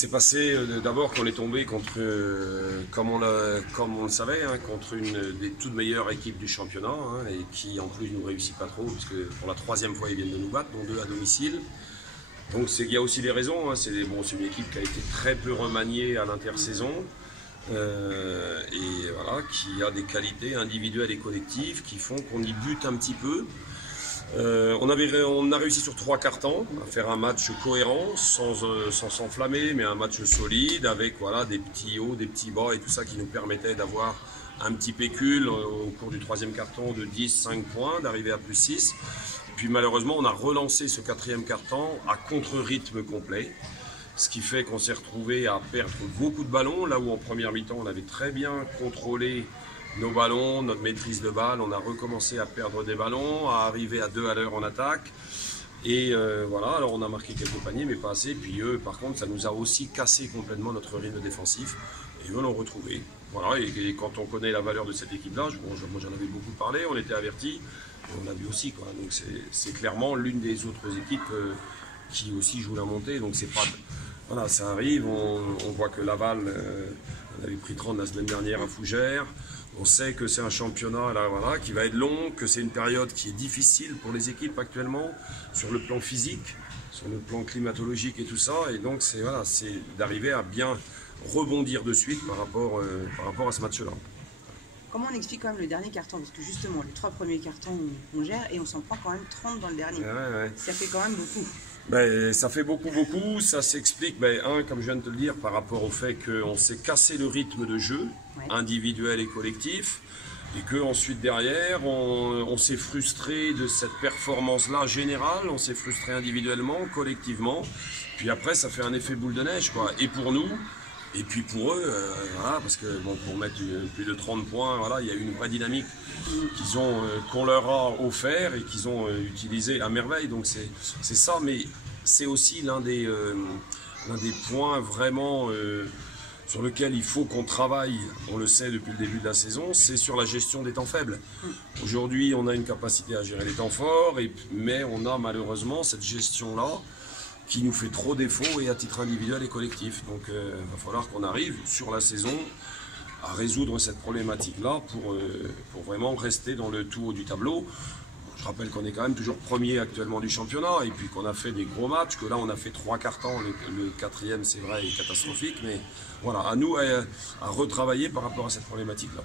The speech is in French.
s'est passé d'abord qu'on est tombé contre, comme on le savait, hein, contre une des toutes meilleures équipes du championnat, hein, et qui en plus nous réussit pas trop, parce que pour la troisième fois ils viennent de nous battre, dont 2 à domicile. Donc il y a aussi des raisons, hein. C'est une équipe qui a été très peu remaniée à l'intersaison, et voilà, qui a des qualités individuelles et collectives qui font qu'on y bute un petit peu. On a réussi sur 3 cartons à faire un match cohérent, sans s'enflammer, mais un match solide avec voilà, des petits hauts, des petits bas et tout ça qui nous permettait d'avoir un petit pécule au cours du 3e carton de 10-5 points, d'arriver à plus 6. Puis malheureusement, on a relancé ce 4e carton à contre-rythme complet, ce qui fait qu'on s'est retrouvé à perdre beaucoup de ballons, là où en première mi-temps on avait très bien contrôlé nos ballons, notre maîtrise de balle. On a recommencé à perdre des ballons, à arriver à 2 à l'heure en attaque. Et voilà, alors on a marqué quelques paniers, mais pas assez. Puis eux, par contre, ça nous a aussi cassé complètement notre rythme défensif. Et eux l'ont retrouvé. Voilà, et quand on connaît la valeur de cette équipe-là, moi j'en avais beaucoup parlé, on était avertis, et on a vu aussi, quoi. Donc c'est clairement l'une des autres équipes qui aussi joue la montée. Donc c'est pas... Voilà, ça arrive, on voit que Laval, on avait pris 30 la semaine dernière à Fougères. On sait que c'est un championnat là, voilà, qui va être long, que c'est une période qui est difficile pour les équipes actuellement, sur le plan physique, sur le plan climatologique et tout ça. Et donc c'est voilà, d'arriver à bien rebondir de suite par rapport à ce match-là. Comment on explique quand même le dernier carton? Parce que justement, les 3 premiers cartons, on gère et on s'en prend quand même 30 dans le dernier. Ouais. Ça fait quand même beaucoup. Ben, ça fait beaucoup. Ça s'explique, comme je viens de te le dire, par rapport au fait qu'on s'est cassé le rythme de jeu, individuel et collectif, et qu'ensuite derrière, on s'est frustré de cette performance-là générale, on s'est frustré individuellement, collectivement, puis après ça fait un effet boule de neige, quoi. Et pour nous, et puis pour eux, voilà, parce que bon, pour mettre plus de 30 points, voilà, il y a eu une vraie dynamique qu'on leur a offert et qu'ils ont utilisé à merveille. Donc c'est ça, mais c'est aussi l'un des points vraiment sur lequel il faut qu'on travaille. On le sait depuis le début de la saison, c'est sur la gestion des temps faibles. Aujourd'hui, on a une capacité à gérer les temps forts, mais on a malheureusement cette gestion-là qui nous fait trop défaut, et à titre individuel et collectif. Donc il va falloir qu'on arrive sur la saison à résoudre cette problématique-là pour vraiment rester dans le tout haut du tableau. Je rappelle qu'on est quand même toujours premier actuellement du championnat, et puis qu'on a fait des gros matchs, que là on a fait 3 cartons, le 4e c'est vrai est catastrophique, mais voilà, à nous à retravailler par rapport à cette problématique-là.